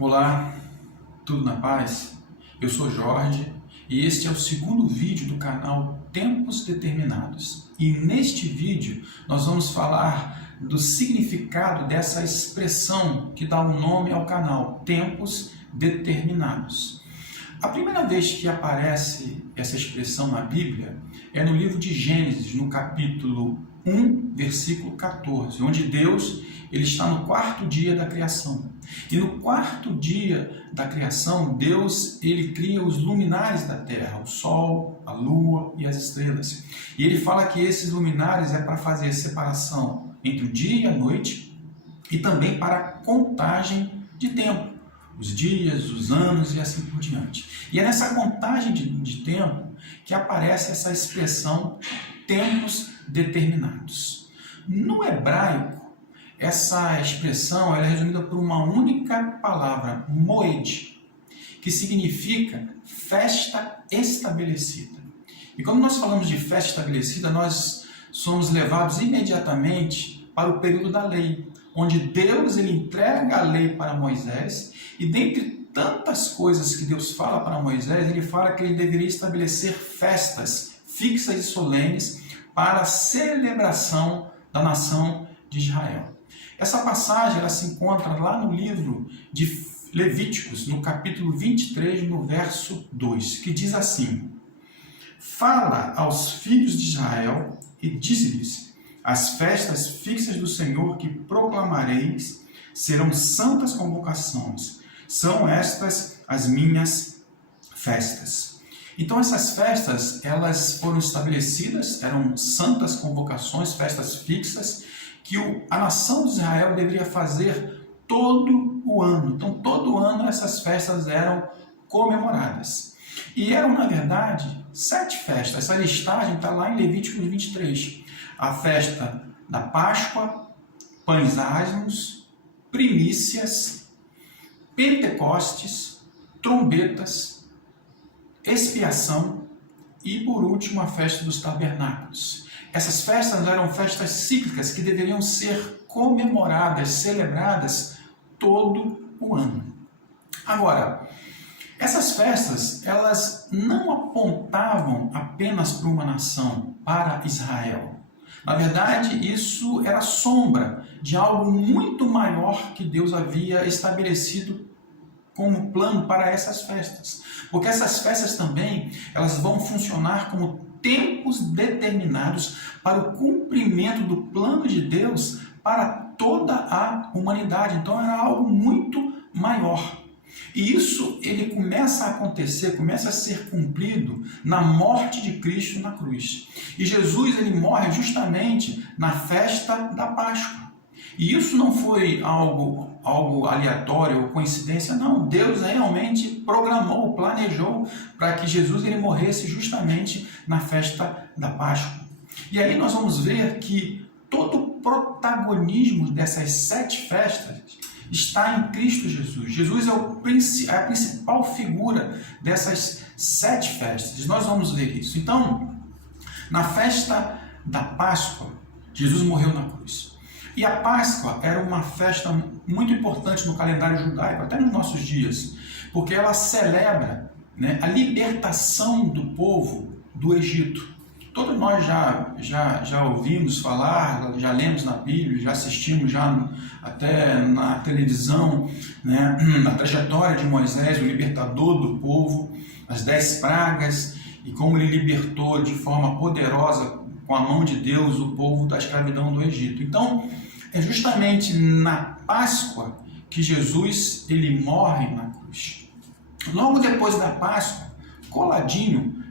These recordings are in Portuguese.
Olá, tudo na paz? Eu sou Jorge e este é o segundo vídeo do canal Tempos Determinados. E neste vídeo nós vamos falar do significado dessa expressão que dá o nome ao canal, Tempos Determinados. A primeira vez que aparece essa expressão na Bíblia é no livro de Gênesis, no capítulo 1, versículo 14, onde Deus ele está no quarto dia da criação. E no quarto dia da criação, Deus ele cria os luminares da terra, o sol, a lua e as estrelas. E ele fala que esses luminares é para fazer separação entre o dia e a noite e também para a contagem de tempo, os dias, os anos e assim por diante. E é nessa contagem de tempo que aparece essa expressão tempos determinados. No hebraico, essa expressão é resumida por uma única palavra, moed, que significa festa estabelecida. E quando nós falamos de festa estabelecida, nós somos levados imediatamente para o período da lei, onde Deus ele entrega a lei para Moisés e dentre tantas coisas que Deus fala para Moisés, ele fala que ele deveria estabelecer festas fixas e solenes para a celebração da nação de Israel. Essa passagem ela se encontra lá no livro de Levíticos, no capítulo 23, no verso 2, que diz assim: Fala aos filhos de Israel e dize-lhes: as festas fixas do Senhor que proclamareis serão santas convocações. São estas as minhas festas. Então essas festas, elas foram estabelecidas, eram santas convocações, festas fixas, que a nação de Israel deveria fazer todo o ano. Então todo ano essas festas eram comemoradas. E eram, na verdade, 7 festas. Essa listagem está lá em Levíticos 23. A festa da Páscoa, pães asmos, primícias, Pentecostes, trombetas, expiação e, por último, a festa dos tabernáculos. Essas festas eram festas cíclicas que deveriam ser comemoradas, celebradas todo o ano. Agora, essas festas, elas não apontavam apenas para uma nação, para Israel. Na verdade, isso era sombra de algo muito maior que Deus havia estabelecido como plano para essas festas. Porque essas festas também, elas vão funcionar como tempos determinados para o cumprimento do plano de Deus para toda a humanidade. Então era algo muito maior. E isso ele começa a acontecer, começa a ser cumprido na morte de Cristo na cruz. E Jesus ele morre justamente na festa da Páscoa. E isso não foi algo aleatório ou coincidência, não. Deus realmente programou, planejou para que Jesus ele morresse justamente na festa da Páscoa. E aí nós vamos ver que todo o protagonismo dessas 7 festas está em Cristo Jesus. Jesus é a principal figura dessas 7 festas. Nós vamos ver isso. Então, na festa da Páscoa, Jesus morreu na cruz. E a Páscoa era uma festa muito importante no calendário judaico, até nos nossos dias, porque ela celebra, a libertação do povo do Egito. Todos nós já ouvimos falar, já lemos na Bíblia, já assistimos até na televisão, na trajetória de Moisés, o libertador do povo, as 10 pragas, e como ele libertou de forma poderosa, com a mão de Deus, o povo da escravidão do Egito. Então, é justamente na Páscoa que Jesus ele morre na cruz. Logo depois da Páscoa, coladinho,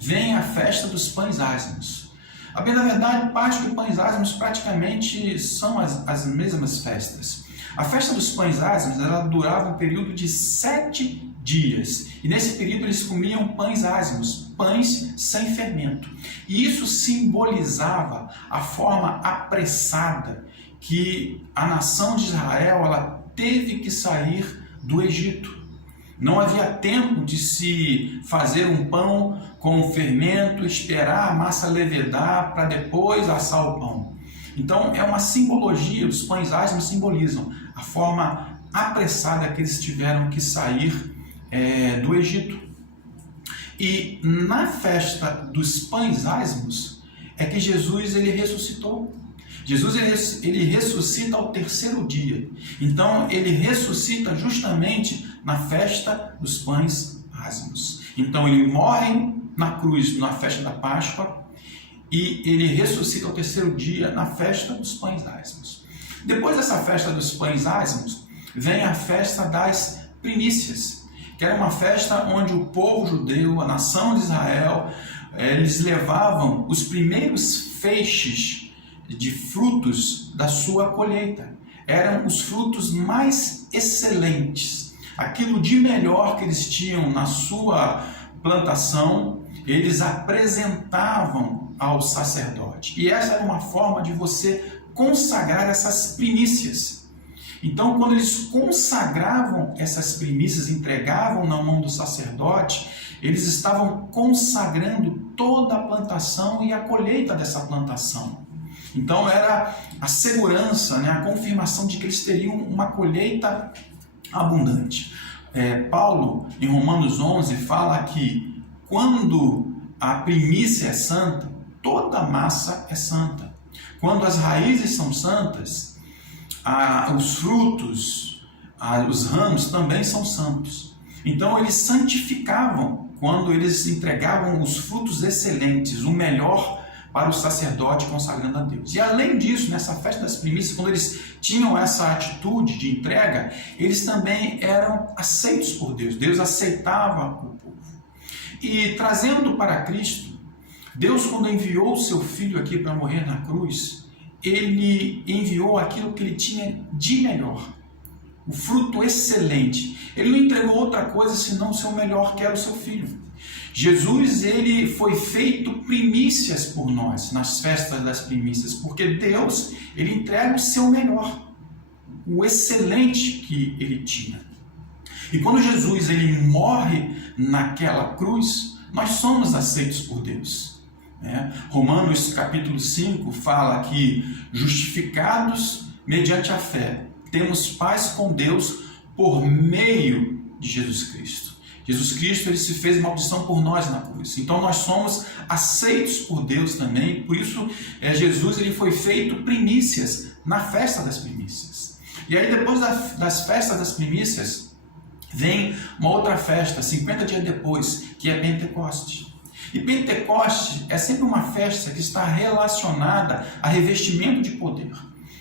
vem a festa dos pães asmos. Na verdade, Páscoa e pães asmos praticamente são as mesmas festas. A festa dos pães asmos ela durava um período de 7 dias. E nesse período eles comiam pães asmos, pães sem fermento. E isso simbolizava a forma apressada que a nação de Israel ela teve que sair do Egito. Não havia tempo de se fazer um pão com fermento, esperar a massa levedar para depois assar o pão. Então é uma simbologia, os pães asmos simbolizam a forma apressada que eles tiveram que sair do Egito. E na festa dos pães ázimos é que Jesus ele ressuscitou. Jesus ele ressuscita ao terceiro dia. Então ele ressuscita justamente na festa dos pães ázimos. Então ele morre na cruz na festa da Páscoa e ele ressuscita ao terceiro dia na festa dos pães ázimos. Depois dessa festa dos pães ázimos vem a festa das primícias, que era uma festa onde o povo judeu, a nação de Israel, eles levavam os primeiros feixes de frutos da sua colheita. Eram os frutos mais excelentes, aquilo de melhor que eles tinham na sua plantação, eles apresentavam ao sacerdote. E essa era uma forma de você consagrar essas primícias. Então, quando eles consagravam essas primícias, entregavam na mão do sacerdote, eles estavam consagrando toda a plantação e a colheita dessa plantação. Então era a segurança, a confirmação de que eles teriam uma colheita abundante. Paulo, em Romanos 11, fala que quando a primícia é santa, toda a massa é santa. Quando as raízes são santas, os frutos, os ramos também são santos. Então eles santificavam quando eles entregavam os frutos excelentes, o melhor para o sacerdote consagrando a Deus. E além disso, nessa festa das primícias, quando eles tinham essa atitude de entrega, eles também eram aceitos por Deus. Deus aceitava o povo. E trazendo para Cristo, Deus, quando enviou o seu Filho aqui para morrer na cruz, ele enviou aquilo que ele tinha de melhor, o fruto excelente. Ele não entregou outra coisa senão o seu melhor, que era o seu Filho. Jesus, ele foi feito primícias por nós, nas festas das primícias, porque Deus, ele entrega o seu melhor, o excelente que ele tinha. E quando Jesus, ele morre naquela cruz, nós somos aceitos por Deus. Romanos capítulo 5 fala que, justificados mediante a fé, temos paz com Deus por meio de Jesus Cristo. Jesus Cristo, ele se fez maldição por nós na cruz. Então nós somos aceitos por Deus também. Por isso Jesus ele foi feito primícias na festa das primícias. E aí depois das festas das primícias vem uma outra festa, 50 dias depois, que é Pentecoste. E Pentecoste é sempre uma festa que está relacionada a revestimento de poder.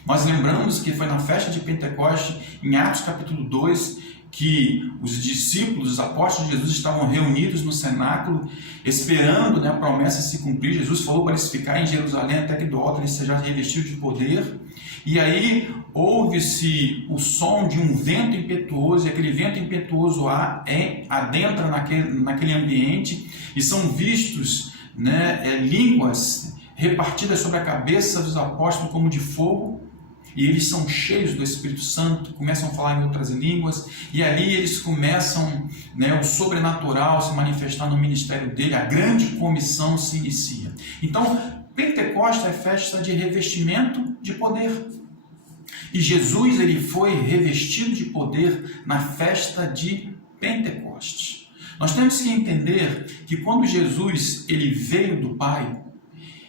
Nós lembramos que foi na festa de Pentecoste, em Atos capítulo 2, que os discípulos, os apóstolos de Jesus estavam reunidos no cenáculo, esperando a promessa se cumprir. Jesus falou para eles ficarem em Jerusalém até que do alto eles sejam revestidos de poder. E aí ouve-se o som de um vento impetuoso, e aquele vento impetuoso adentra naquele ambiente, e são vistos línguas repartidas sobre a cabeça dos apóstolos como de fogo. E eles são cheios do Espírito Santo, começam a falar em outras línguas, e ali eles começam, o sobrenatural se manifestar no ministério dele, a grande comissão se inicia. Então, Pentecostes é festa de revestimento de poder. E Jesus ele foi revestido de poder na festa de Pentecostes. Nós temos que entender que quando Jesus ele veio do Pai,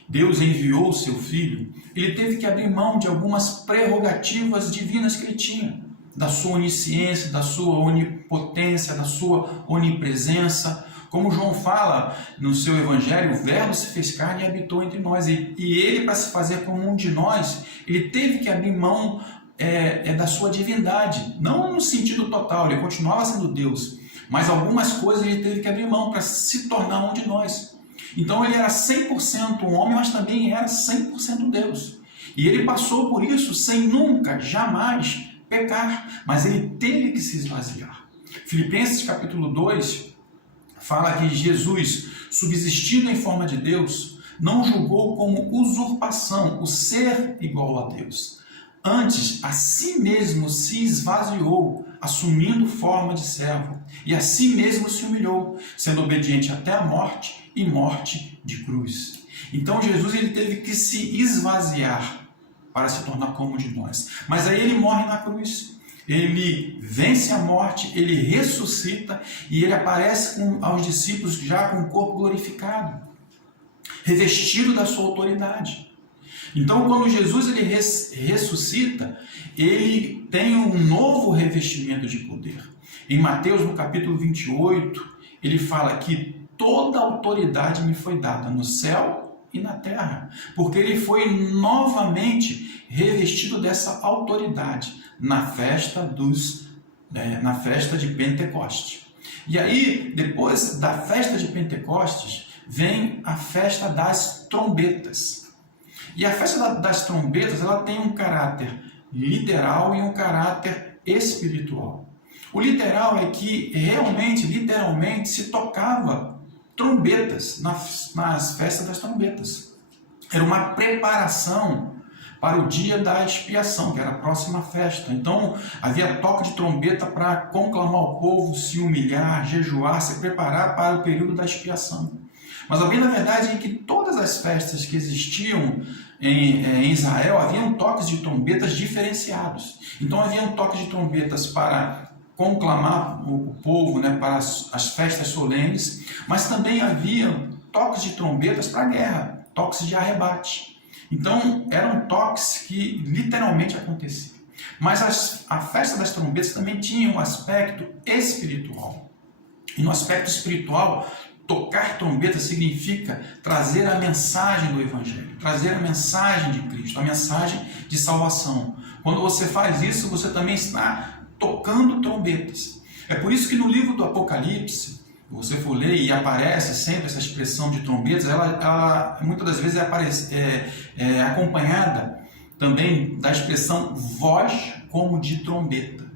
Deus enviou o seu Filho, ele teve que abrir mão de algumas prerrogativas divinas que ele tinha, da sua onisciência, da sua onipotência, da sua onipresença. Como João fala no seu evangelho, o Verbo se fez carne e habitou entre nós. E ele, para se fazer como um de nós, ele teve que abrir mão da sua divindade. Não no sentido total, ele continuava sendo Deus, mas algumas coisas ele teve que abrir mão para se tornar um de nós. Então ele era 100% homem, mas também era 100% Deus. E ele passou por isso sem nunca, jamais pecar, mas ele teve que se esvaziar. Filipenses capítulo 2 fala que Jesus, subsistindo em forma de Deus, não julgou como usurpação o ser igual a Deus. Antes, a si mesmo se esvaziou, assumindo forma de servo, e a si mesmo se humilhou, sendo obediente até a morte e morte de cruz. Então Jesus ele teve que se esvaziar para se tornar como de nós. Mas aí ele morre na cruz. ele vence a morte, ele ressuscita e ele aparece aos discípulos já com o corpo glorificado, revestido da sua autoridade. Então, quando Jesus ele ressuscita, ele tem um novo revestimento de poder. Em Mateus, no capítulo 28, ele fala que toda autoridade me foi dada no céu e na terra, porque ele foi novamente revestido dessa autoridade na festa de Pentecostes. E aí, depois da festa de Pentecostes, vem a festa das trombetas. E a festa das trombetas, ela tem um caráter literal e um caráter espiritual. O literal é que literalmente, se tocava trombetas nas festas das trombetas. Era uma preparação para o dia da expiação, que era a próxima festa. Então, havia toque de trombeta para conclamar o povo, se humilhar, jejuar, se preparar para o período da expiação. Mas a bem, na verdade, é que todas as festas que existiam em Israel, haviam toques de trombetas diferenciados. Então, haviam toques de trombetas para conclamar o povo, para as festas solenes, mas também havia toques de trombetas para a guerra, toques de arrebate. Então, eram toques que literalmente aconteciam. Mas a festa das trombetas também tinha um aspecto espiritual. E no aspecto espiritual, tocar trombeta significa trazer a mensagem do Evangelho, trazer a mensagem de Cristo, a mensagem de salvação. Quando você faz isso, você também está tocando trombetas. É por isso que no livro do Apocalipse, você for ler e aparece sempre essa expressão de trombetas, ela muitas das vezes é acompanhada também da expressão voz como de trombeta.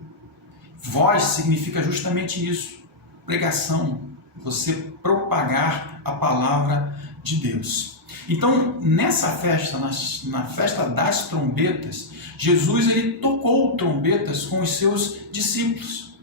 Voz significa justamente isso, pregação, você propagar a palavra de Deus. Então, nessa festa, na festa das trombetas, Jesus ele tocou trombetas com os seus discípulos.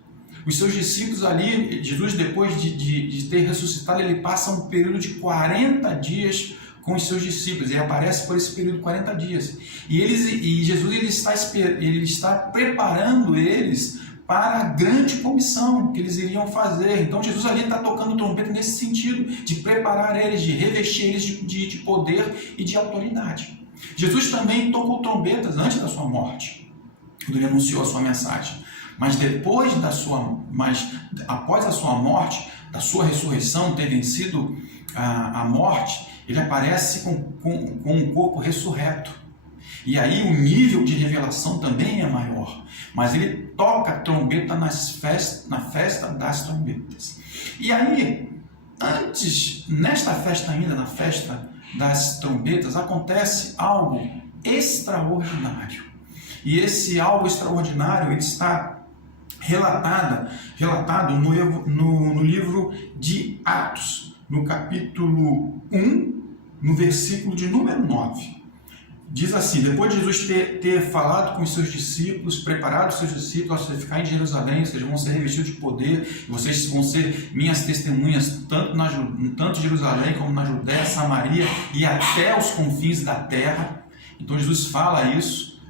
Os seus discípulos ali, Jesus depois de ter ressuscitado, ele passa um período de 40 dias com os seus discípulos, e aparece por esse período de 40 dias. E Jesus ele está preparando eles para a grande comissão que eles iriam fazer. Então Jesus ali está tocando trombeta nesse sentido, de preparar eles, de revestir eles de poder e de autoridade. Jesus também tocou trombetas antes da sua morte, quando ele anunciou a sua mensagem. Mas após a sua morte, da sua ressurreição, ter vencido a morte, ele aparece com um corpo ressurreto. E aí o nível de revelação também é maior. Mas ele toca a trombeta na festa das trombetas. E aí, nesta festa ainda, na festa das trombetas, acontece algo extraordinário. E esse algo extraordinário ele está relatado no livro de Atos, no capítulo 1, no versículo de número 9. Diz assim: depois de Jesus ter falado com os seus discípulos, preparado os seus discípulos a ficar em Jerusalém, vocês vão ser revestidos de poder, e vocês vão ser minhas testemunhas, tanto em Jerusalém como na Judéia, Samaria e até os confins da terra. Então Jesus fala isso,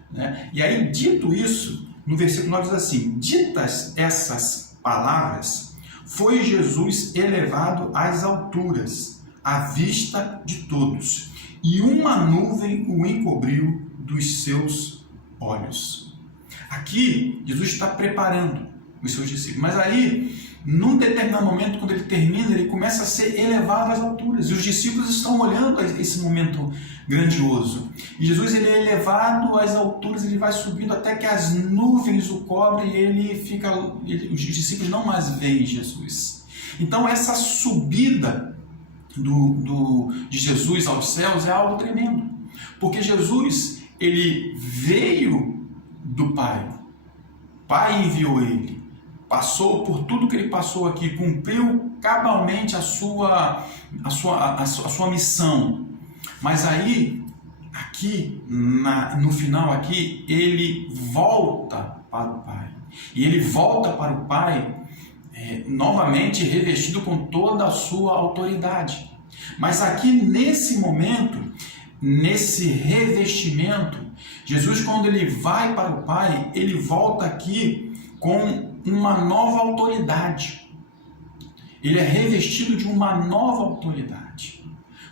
E aí, dito isso, no versículo 9 diz assim: ditas essas palavras, foi Jesus elevado às alturas, à vista de todos, e uma nuvem o encobriu dos seus olhos. Aqui, Jesus está preparando os seus discípulos. Mas aí, num determinado momento, quando ele termina, ele começa a ser elevado às alturas. E os discípulos estão olhando esse momento grandioso. E Jesus ele é elevado às alturas, ele vai subindo até que as nuvens o cobrem e os discípulos não mais veem Jesus. Então, essa subida de Jesus aos céus é algo tremendo, porque Jesus ele veio do Pai, o Pai enviou ele, passou por tudo que ele passou aqui, cumpriu cabalmente a sua missão, mas aí aqui no final aqui ele volta para o Pai, e ele volta para o Pai novamente revestido com toda a sua autoridade. Mas aqui nesse momento, nesse revestimento, Jesus, quando ele vai para o Pai, ele volta aqui com uma nova autoridade. Ele é revestido de uma nova autoridade.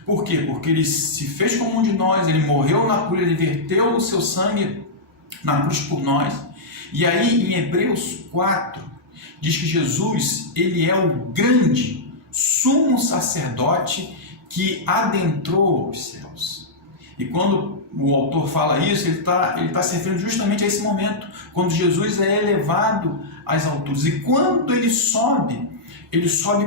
Por quê? Porque ele se fez como um de nós, ele morreu na cruz, ele verteu o seu sangue na cruz por nós. E aí, em Hebreus 4, diz que Jesus, ele é o grande sumo sacerdote que adentrou os céus. E quando o autor fala isso, ele está se referindo justamente a esse momento, quando Jesus é elevado às alturas. E quando ele sobe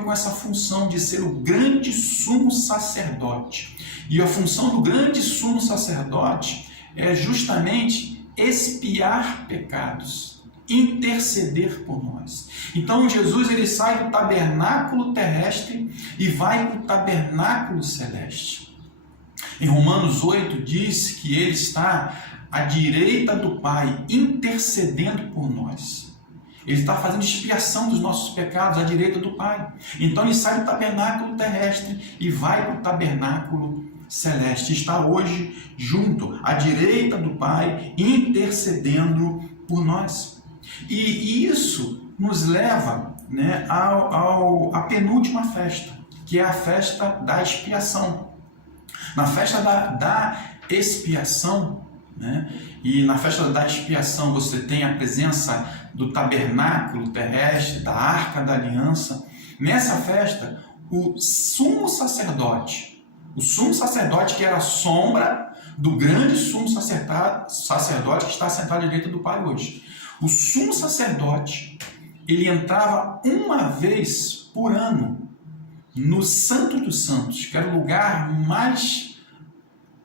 com essa função de ser o grande sumo sacerdote. E a função do grande sumo sacerdote é justamente expiar pecados, interceder por nós. Então Jesus, ele sai do tabernáculo terrestre e vai para o tabernáculo celeste. Em Romanos 8 diz que ele está à direita do Pai, intercedendo por nós. Ele está fazendo expiação dos nossos pecados à direita do Pai. Então ele sai do tabernáculo terrestre e vai para o tabernáculo celeste. Está hoje junto, à direita do Pai, intercedendo por nós. E isso nos leva, né, à penúltima festa, que é a festa da expiação. Na festa da expiação, né, e na festa da expiação você tem a presença do tabernáculo terrestre, da arca da aliança. Nessa festa, o sumo sacerdote que era a sombra do grande sumo sacerdote que está sentado à direita do Pai hoje. O sumo sacerdote, ele entrava uma vez por ano no Santo dos Santos, que era o lugar mais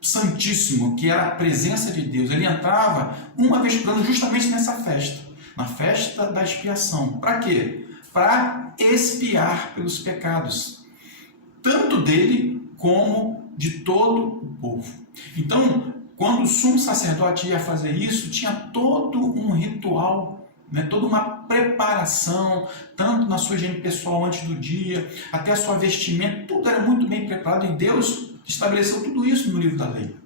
santíssimo, que era a presença de Deus. Ele entrava uma vez por ano justamente nessa festa, na festa da expiação. Para quê? Para expiar pelos pecados, tanto dele como de todo o povo. Então, quando o sumo sacerdote ia fazer isso, tinha todo um ritual, né, toda uma preparação, tanto na sua higiene pessoal antes do dia, até a sua vestimenta, tudo era muito bem preparado e Deus estabeleceu tudo isso no livro da lei.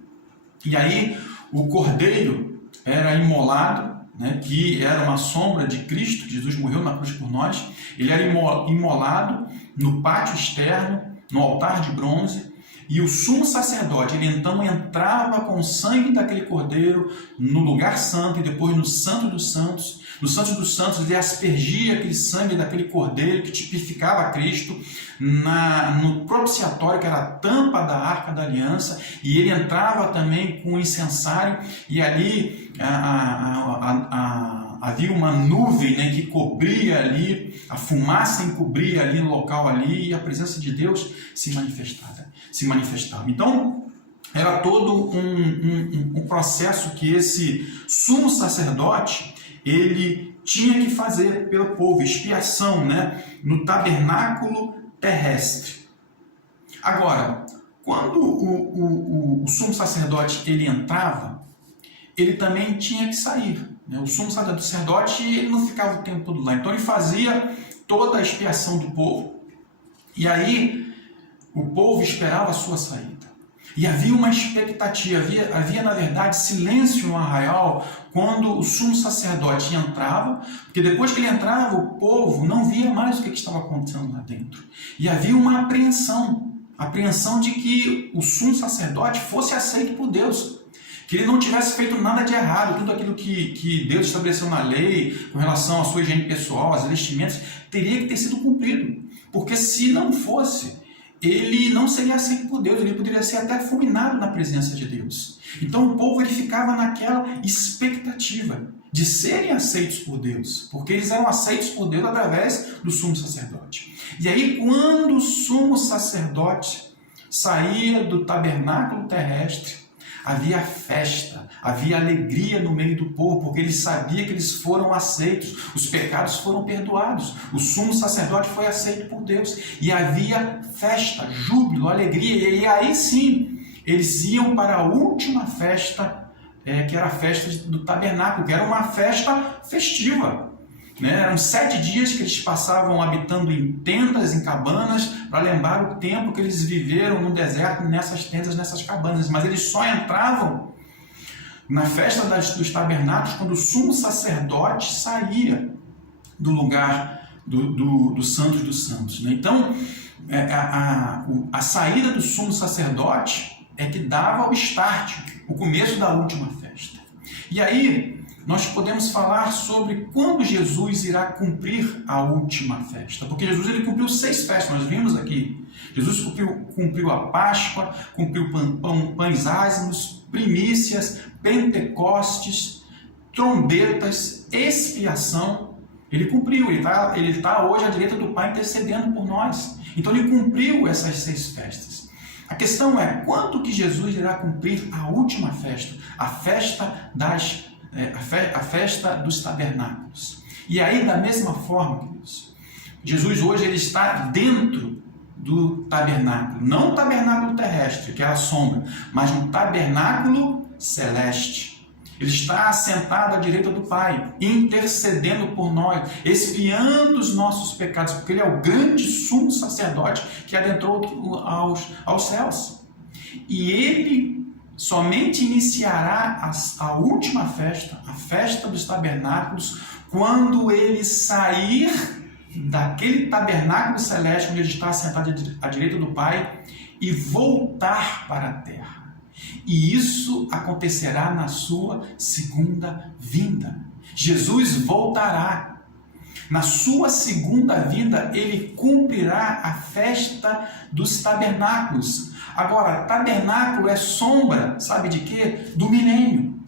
E aí o cordeiro era imolado, né, que era uma sombra de Cristo. Jesus morreu na cruz por nós. Ele era imolado no pátio externo, no altar de bronze. E o sumo sacerdote, ele então entrava com o sangue daquele cordeiro no lugar santo e depois no Santo dos Santos. No Santo dos Santos, ele aspergia aquele sangue daquele cordeiro que tipificava Cristo no propiciatório, que era a tampa da arca da aliança, e ele entrava também com o incensário, e ali havia uma nuvem, né, que cobria ali, a fumaça encobria ali no local ali, e a presença de Deus se manifestava. Então, era todo um processo que esse sumo sacerdote, ele tinha que fazer pelo povo, expiação, né, no tabernáculo terrestre. Agora, quando o sumo sacerdote ele entrava, ele também tinha que sair, né? O sumo sacerdote, ele não ficava o tempo todo lá, então ele fazia toda a expiação do povo, e aí o povo esperava a sua saída. E havia uma expectativa, havia na verdade silêncio no arraial quando o sumo sacerdote entrava, porque depois que ele entrava, o povo não via mais o que estava acontecendo lá dentro. E havia uma apreensão de que o sumo sacerdote fosse aceito por Deus, que ele não tivesse feito nada de errado, tudo aquilo que Deus estabeleceu na lei, com relação à sua higiene pessoal, às vestimentas, teria que ter sido cumprido, porque se não fosse, ele não seria aceito por Deus, ele poderia ser até fulminado na presença de Deus. Então o povo ele ficava naquela expectativa de serem aceitos por Deus, porque eles eram aceitos por Deus através do sumo sacerdote. E aí quando o sumo sacerdote saía do tabernáculo terrestre, havia festa, havia alegria no meio do povo, porque ele sabia que eles foram aceitos, os pecados foram perdoados, o sumo sacerdote foi aceito por Deus, e havia festa, júbilo, alegria, e aí sim, eles iam para a última festa, que era a festa do tabernáculo, que era uma festa festiva. Né? Eram 7 dias que eles passavam habitando em tendas, em cabanas, para lembrar o tempo que eles viveram no deserto, nessas tendas, nessas cabanas. Mas eles só entravam na festa dos tabernáculos, quando o sumo sacerdote saía do lugar do Santos dos Santos. Né? Então, a saída do sumo sacerdote é que dava o start, o começo da última festa. E aí, nós podemos falar sobre quando Jesus irá cumprir a última festa. Porque Jesus ele cumpriu 6 festas, nós vimos aqui. Jesus cumpriu a Páscoa, cumpriu pães ázimos, primícias, Pentecostes, trombetas, expiação. Ele cumpriu, ele está hoje à direita do Pai intercedendo por nós. Então ele cumpriu essas 6 festas. A questão é, quando que Jesus irá cumprir a última festa? A festa dos tabernáculos. E aí, da mesma forma, queridos, Jesus hoje ele está dentro do tabernáculo. Não o tabernáculo terrestre, que é a sombra, mas um tabernáculo celeste. Ele está assentado à direita do Pai, intercedendo por nós, expiando os nossos pecados, porque Ele é o grande sumo sacerdote que adentrou aos céus. E Ele somente iniciará a última festa, a festa dos tabernáculos, quando Ele sair daquele tabernáculo celeste, onde Ele está assentado à direita do Pai, e voltar para a terra. E isso acontecerá na sua segunda vinda. Jesus voltará. Na sua segunda vinda, ele cumprirá a festa dos tabernáculos. Agora, tabernáculo é sombra, sabe de quê? Do milênio.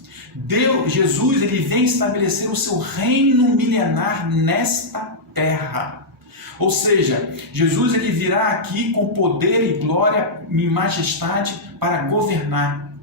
Jesus ele vem estabelecer o seu reino milenar nesta terra. Ou seja, Jesus ele virá aqui com poder e glória e majestade para governar.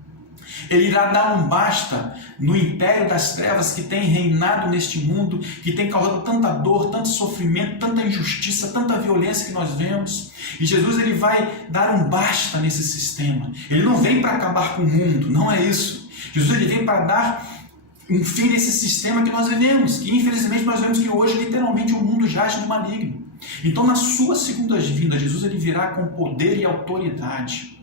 Ele irá dar um basta no império das trevas que tem reinado neste mundo, que tem causado tanta dor, tanto sofrimento, tanta injustiça, tanta violência que nós vemos. E Jesus ele vai dar um basta nesse sistema. Ele não vem para acabar com o mundo, não é isso. Jesus ele vem para dar um fim nesse sistema que nós vivemos, que infelizmente nós vemos que hoje literalmente o mundo jaz no maligno. Então, na sua segunda vinda, Jesus ele virá com poder e autoridade.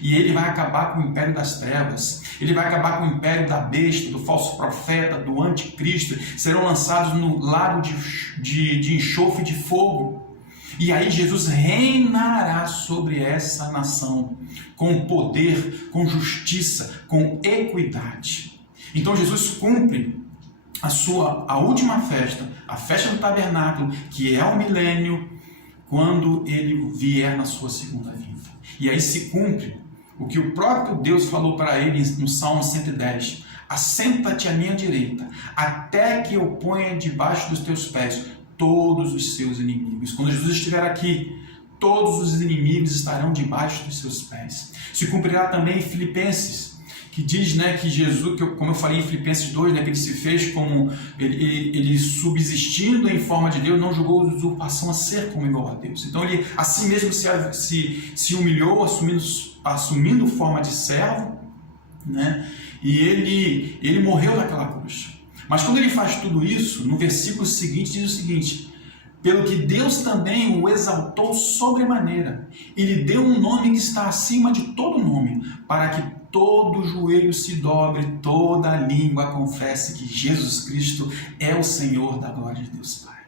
E ele vai acabar com o império das trevas. Ele vai acabar com o império da besta, do falso profeta, do anticristo. Serão lançados no lago de enxofre de fogo. E aí Jesus reinará sobre essa nação com poder, com justiça, com equidade. Então Jesus cumpre a última festa, a festa do tabernáculo, que é o milênio, quando ele vier na sua segunda vinda. E aí se cumpre o que o próprio Deus falou para ele no Salmo 110. Assenta-te à minha direita, até que eu ponha debaixo dos teus pés todos os seus inimigos. Quando Jesus estiver aqui, todos os inimigos estarão debaixo dos seus pés. Se cumprirá também em Filipenses, que diz, né, que Jesus, como eu falei em Filipenses 2, né, que ele se fez como ele subsistindo em forma de Deus, não julgou usurpação a ser como igual a Deus. Então ele assim mesmo se humilhou, assumindo forma de servo, né, e ele morreu naquela cruz. Mas quando ele faz tudo isso, no versículo seguinte diz o seguinte: pelo que Deus também o exaltou sobremaneira, e lhe deu um nome que está acima de todo nome, para que todo joelho se dobre, toda língua confesse que Jesus Cristo é o Senhor da glória de Deus Pai.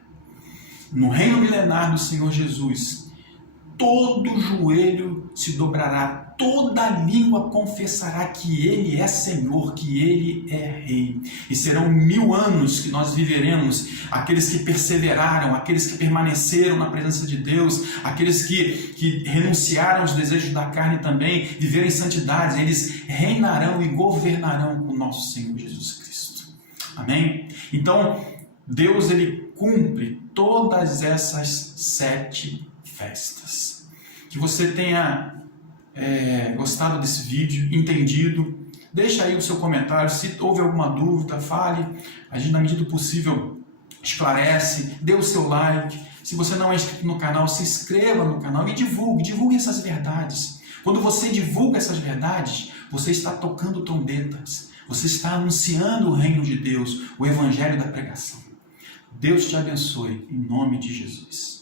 No reino milenar do Senhor Jesus, todo joelho se dobrará, toda língua confessará que Ele é Senhor, que Ele é Rei. E serão 1000 anos que nós viveremos, aqueles que perseveraram, aqueles que permaneceram na presença de Deus, aqueles que renunciaram aos desejos da carne também, viveram em santidade, eles reinarão e governarão com o nosso Senhor Jesus Cristo. Amém? Então, Deus ele cumpre todas essas 7 festas. Que você tenha gostado desse vídeo, entendido. Deixa aí o seu comentário, se houve alguma dúvida, fale. A gente, na medida do possível, esclarece, dê o seu like. Se você não é inscrito no canal, se inscreva no canal e divulgue essas verdades. Quando você divulga essas verdades, você está tocando trombetas, você está anunciando o reino de Deus, o evangelho da pregação. Deus te abençoe, em nome de Jesus.